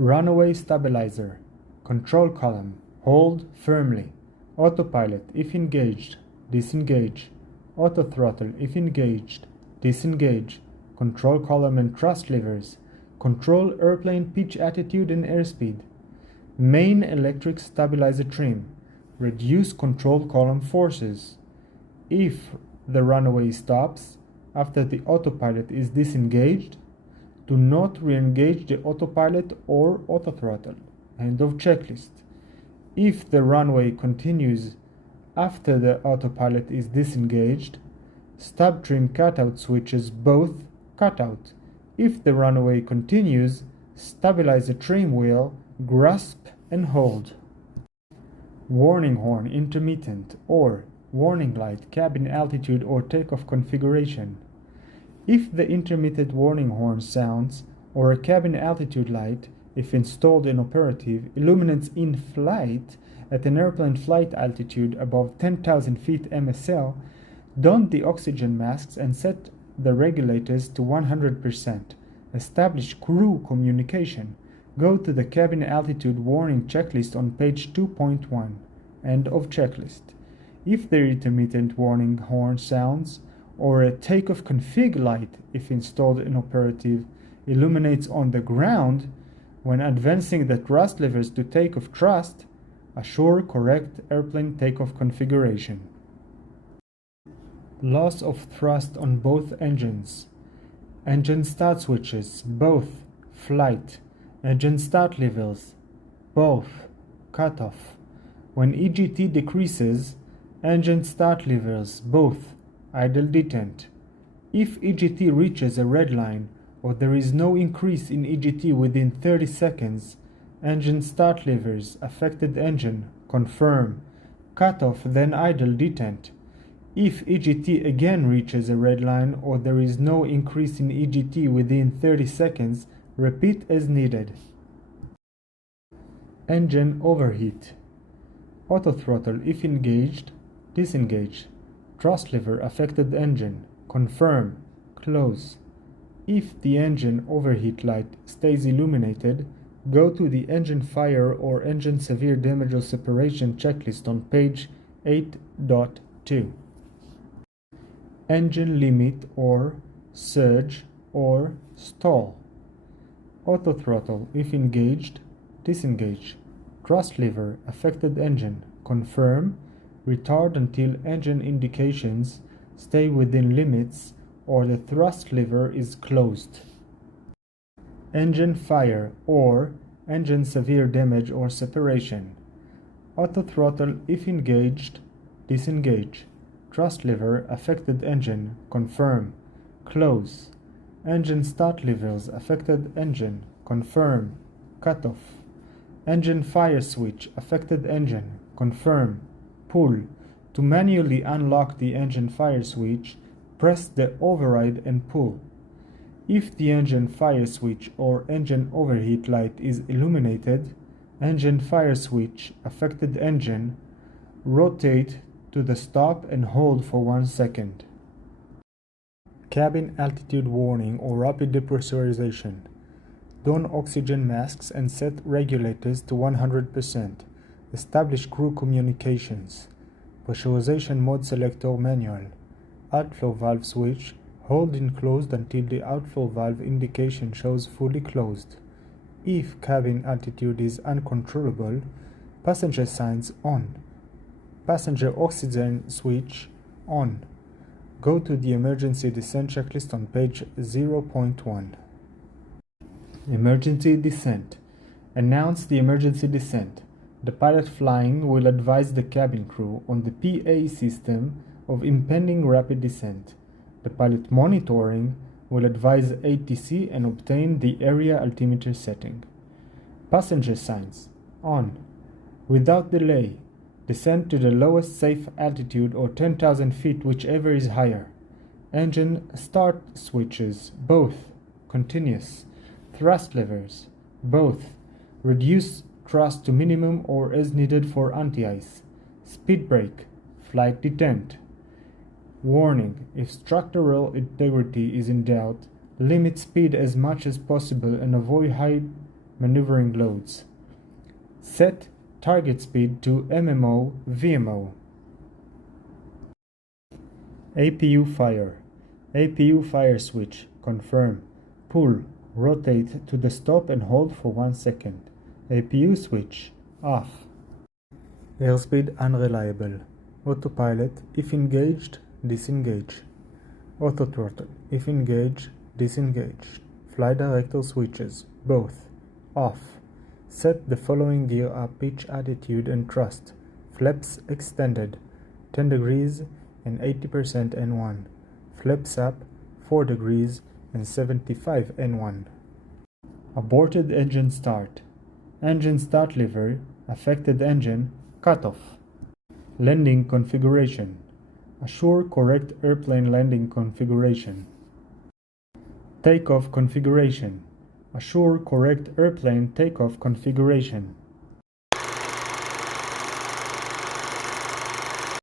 Runaway stabilizer. Control column. Hold firmly. Autopilot if engaged. Disengage. Auto throttle if engaged. Disengage. Control column and thrust levers. Control airplane pitch attitude and airspeed. Main electric stabilizer trim. Reduce control column forces. If the runaway stops after the autopilot is disengaged, do not re-engage the autopilot or autothrottle. End of checklist. If the runway continues after the autopilot is disengaged, stub trim cutout switches both cutout. If the runway continues, stabilize the trim wheel, grasp and hold. Warning horn intermittent or warning light, cabin altitude or takeoff configuration. If the intermittent warning horn sounds or a cabin altitude light, if installed and operative, illuminates in flight at an airplane flight altitude above 10,000 feet MSL, don the oxygen masks and set the regulators to 100%. Establish crew communication. Go to the cabin altitude warning checklist on page 2.1. End of checklist. If the intermittent warning horn sounds or a takeoff config light, if installed and operative, illuminates on the ground when advancing the thrust levers to takeoff thrust, assure correct airplane takeoff configuration. Loss of thrust on both engines. Engine start switches, both, flight. Engine start levels, both, cutoff. When EGT decreases, engine start levels, both, idle detent. If EGT reaches a red line or there is no increase in EGT within 30 seconds, engine start levers, affected engine, confirm, cutoff then idle detent. If EGT again reaches a red line or there is no increase in EGT within 30 seconds, repeat as needed. Engine overheat. Auto throttle if engaged, disengage. Thrust lever affected engine, confirm, close. If the engine overheat light stays illuminated, go to the engine fire or engine severe damage or separation checklist on page 8.2. Engine limit or surge or stall. Auto throttle if engaged, disengage. Thrust lever affected engine, confirm, retard until engine indications stay within limits or the thrust lever is closed. Engine fire or engine severe damage or separation. Auto throttle if engaged, disengage. Thrust lever affected engine, confirm, close. Engine start levels affected engine, confirm, cutoff. Engine fire switch affected engine, confirm, pull. To manually unlock the engine fire switch, press the override and pull. If the engine fire switch or engine overheat light is illuminated, engine fire switch affected engine, rotate to the stop and hold for 1 second. Cabin altitude warning or rapid depressurization. Don oxygen masks and set regulators to 100%. Establish crew communications. Pressurization mode selector manual. Outflow valve switch. Hold in closed until the outflow valve indication shows fully closed. If cabin altitude is uncontrollable, passenger signs on. Passenger oxygen switch on. Go to the emergency descent checklist on page 0.1. Emergency descent. Announce the emergency descent. The pilot flying will advise the cabin crew on the PA system of impending rapid descent. The pilot monitoring will advise ATC and obtain the area altimeter setting. Passenger signs on. Without delay, descend to the lowest safe altitude or 10,000 feet, whichever is higher. Engine start switches, both, continuous. Thrust levers, both. Reduce thrust to minimum or as needed for anti-ice. Speed brake, flight detent. Warning: if structural integrity is in doubt, limit speed as much as possible and avoid high maneuvering loads. Set target speed to MMO VMO. APU fire. APU fire switch. Confirm. Pull. Rotate to the stop and hold for 1 second. APU switch. Off. Airspeed unreliable. Autopilot if engaged, disengage. Auto throttle if engaged, disengage. Flight director switches, both. Off. Set the following gear up: pitch, attitude, and thrust. Flaps extended 10 degrees and 80% N1. Flaps up 4 degrees and 75 N1. Aborted engine start. Engine start lever, affected engine, cut off. Landing configuration. Assure correct airplane landing configuration. Takeoff configuration. Assure correct airplane takeoff configuration.